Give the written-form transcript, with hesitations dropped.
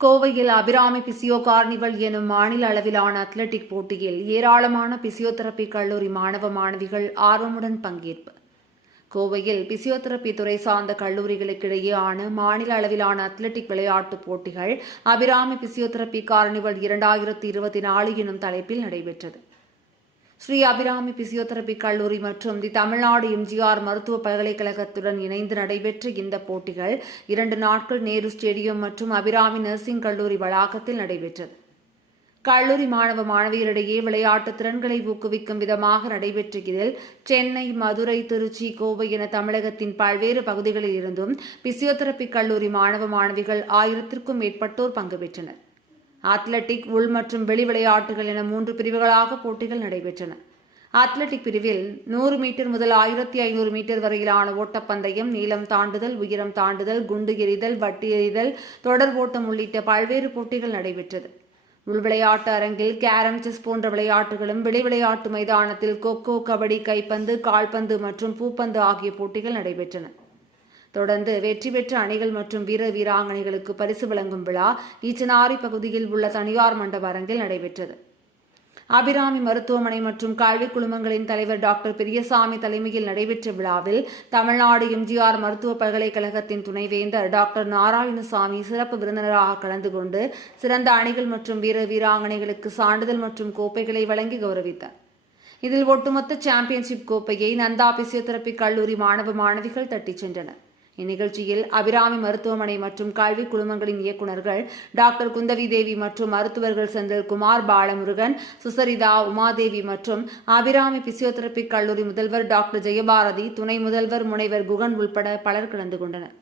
கோவையில் Abirami physio carnival எனும் மாநில அளவிலான அத்லெட்டிக் போட்டியில் ஏராளமான பிசியோதெரபி கல்லூரி மாணவ மாணவிகள் ஆர்வமுடன் பங்கேற்பு. கோவையில் பிசியோதெரபி துறை சார்ந்த கல்லூரிகளுக்கிடையேயான மாநில அளவிலான அத்லெட்டிக் விளையாட்டுப் போட்டிகள் அபிராமி பிசியோதெரபி கார்னிவல் 2024 எனும் தலைப்பில் நடைபெற்றது. ஸ்ரீ அபிராமி பிசியோதெரபி கல்லூரி மற்றும் தி தமிழ்நாடு எம்ஜிஆர் மருத்துவ பல்கலைக்கழகத்துடன் இணைந்து நடைபெற்ற இந்த போட்டிகள் 2 நாட்கள் நேரு ஸ்டேடியம் மற்றும் அபிராமி நர்சிங் கல்லூரி வளாகத்தில் நடைபெற்றது. கல்லூரி மாணவ மாணவியரிடையே விளையாட்டு திறன்களை ஊக்குவிக்கும் விதமாக நடைபெற்ற இதில் சென்னை, மதுரை, திருச்சி, கோவை என தமிழகத்தின் பல்வேறு பகுதிகளில் இருந்தும் பிசியோதெரபி கல்லூரி மாணவ மாணவிகள் 1000க்கும் மேற்பட்டோர் பங்கு பெற்றனர். அத்லெட்டிக், உள் மற்றும் வெளி விளையாட்டுகள் என 3 பிரிவுகளாக போட்டிகள் நடைபெற்றன. அத்லெட்டிக் பிரிவில் 100 மீட்டர் முதல் 1500 மீட்டர் வரையிலான ஓட்டப்பந்தயம், நீளம் தாண்டுதல், உயரம் தாண்டுதல், குண்டு எறிதல், வட்டு எறிதல், தொடர் ஓட்டம் உள்ளிட்ட பல்வேறு போட்டிகள் நடைபெற்றது. உள் விளையாட்டு அரங்கில் கேரம், செஸ் போன்ற விளையாட்டுகளும், வெளி விளையாட்டு மைதானத்தில் கொக்கோ, கபடி, கைப்பந்து, கால்பந்து மற்றும் பூப்பந்து ஆகிய போட்டிகள் நடைபெற்றன. தொடர்ந்து வெற்றி பெற்ற அணிகள் மற்றும் வீராங்கனைகளுக்கு பரிசு வழங்கும் விழா ஈச்சனாரி பகுதியில் உள்ள தனியார் மண்டப அரங்கில் நடைபெற்றது. அபிராமி மருத்துவமனை மற்றும் கல்வி குழுமங்களின் தலைவர் டாக்டர் பெரியசாமி தலைமையில் நடைபெற்ற விழாவில் தமிழ்நாடு எம்ஜிஆர் மருத்துவ பல்கலைக்கழகத்தின் துணைவேந்தர் டாக்டர் நாராயணசாமி சிறப்பு விருந்தினராக கலந்து கொண்டு சிறந்த அணிகள் மற்றும் வீராங்கனைகளுக்கு சான்றிதழ் மற்றும் கோப்பைகளை வழங்கி கௌரவித்தார். இதில் ஒட்டுமொத்த சாம்பியன்ஷிப் கோப்பையை நந்தா பிசியோதெரபி கல்லூரி மாணவ மாணவிகள் தட்டிச் சென்றனர். இந்நிகழ்ச்சியில் அபிராமி மருத்துவமனை மற்றும் கல்வி குழுமங்களின் இயக்குநர்கள் டாக்டர் குந்தவி தேவி மற்றும் மருத்துவர்கள் செந்தில்குமார், பாலமுருகன், சுசரிதா, உமாதேவி மற்றும் அபிராமி பிசியோதெரபி கல்லூரி முதல்வர் டாக்டர் ஜெயபாரதி, துணை முதல்வர் முனைவர் குகன் உள்பட பலர் கலந்து கொண்டனர்.